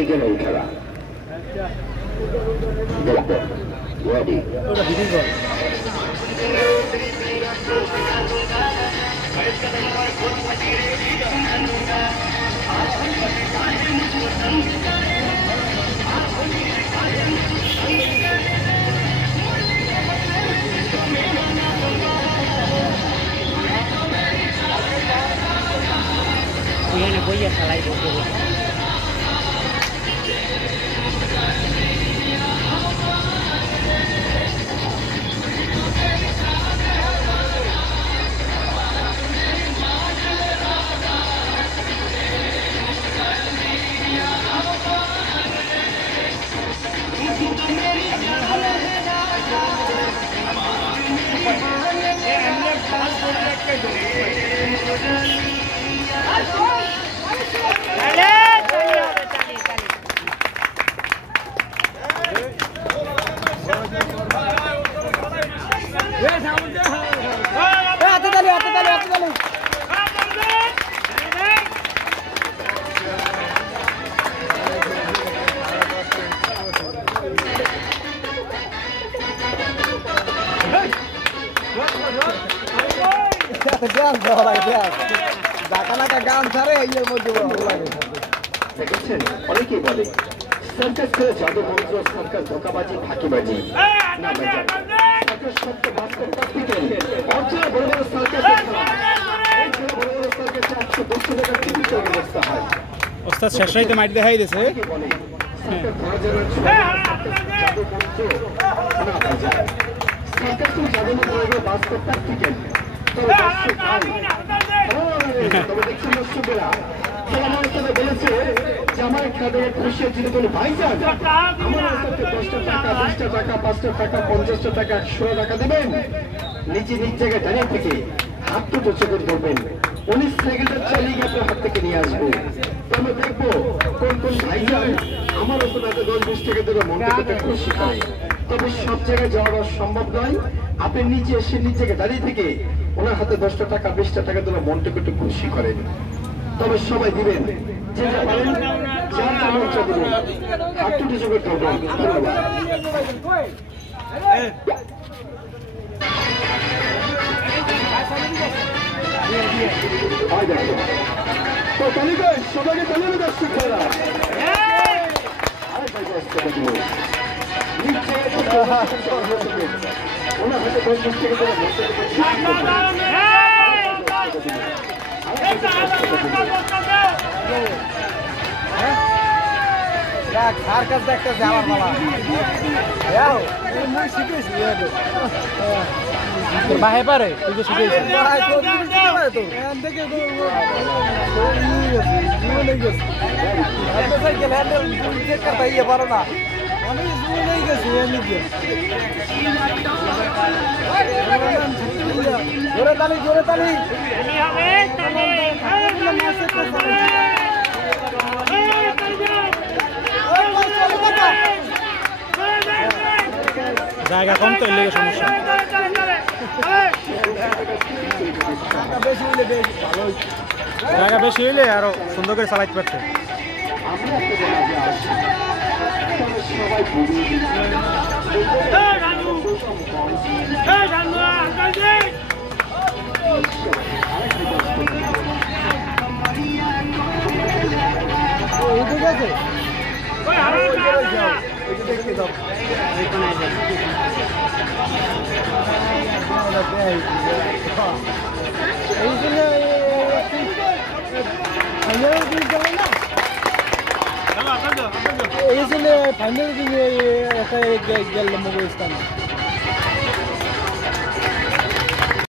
সাইকেলে উঠারা ready voy a salir un poco. দেখেছেন অনেকেই বলে সার্কাস ছেড়ে জাদু মন্ত্র সার্কাস ধোকাবাজি ফাঁকিবাজি না ভাইজান সার্কাস সত্য বাস্তব প্র্যাকটিক্যাল অর্চনা বড় বড় সার্কাসের খেলা এই ছেলে বড় বড় সার্কাসে 100-200 টাকার টিকিটের ব্যবস্থা হয় ওস্তাদ শেষ হইতে মাইট দেখাই দিয়েছে সার্কাস ধরা যাবে জাদু মন্ত্র না ভাইজান সার্কাস তো জাদু মন্ত্র বাস্তব প্র্যাকটিক্যাল তবে দেখছেন দর্শকেরা সালামার সাথে বলেছে যে আমার খেলাধুলা খুশির যদি কোনো ভাই যান আমার হাতে 10টা টাকা 20টা টাকা 5টা টাকা 50টা টাকা 100 টাকা দেবেন নিচে নিচ জায়গায় দাঁড়িয়ে থেকে হাত দুটো চেপে ধরবেন উনি সাইকেলটা চালিয়ে গিয়ে আপনার হাত থেকে নিয়ে আসবো আমরা দেখবো কোন কোন ভাই যান আমার ওপর হাতে 10-20 টাকা দেবে মনটা করতে খুশি পায় তবে সব জায়গায় যাওয়া সম্ভব নয় আপনি নিচে এসে নিচ জায়গায় দাঁড়িয়ে থেকে ওনার হাতে 10টা টাকা 20টা টাকা দিলে মনটাকে একটু খুশি করেন তবে সবাই দিবেন যে যা পারেন যার যা মঞ্চা দিবেন হাত দুটো যোগে ধরবেন ধন্যবাদ তো তালিকায় সবাইকে তালিয়ে দর্শক খেলা ওনার হাতে 10 টাকা দিলে সার্কাস দেখতেছে আমার মালা তোর বাহে পারে তুই তো শিখেছিস পারো না আমি গেছি জোরে তালি জোরে তালি জায়গা কম তো লেগে সমস্যা জায়গা বেশি হইলে আরো সুন্দর করে চালাইতে পারছে ঠিক আছে এই জন্য ফাইনাল গেল মুগস্তান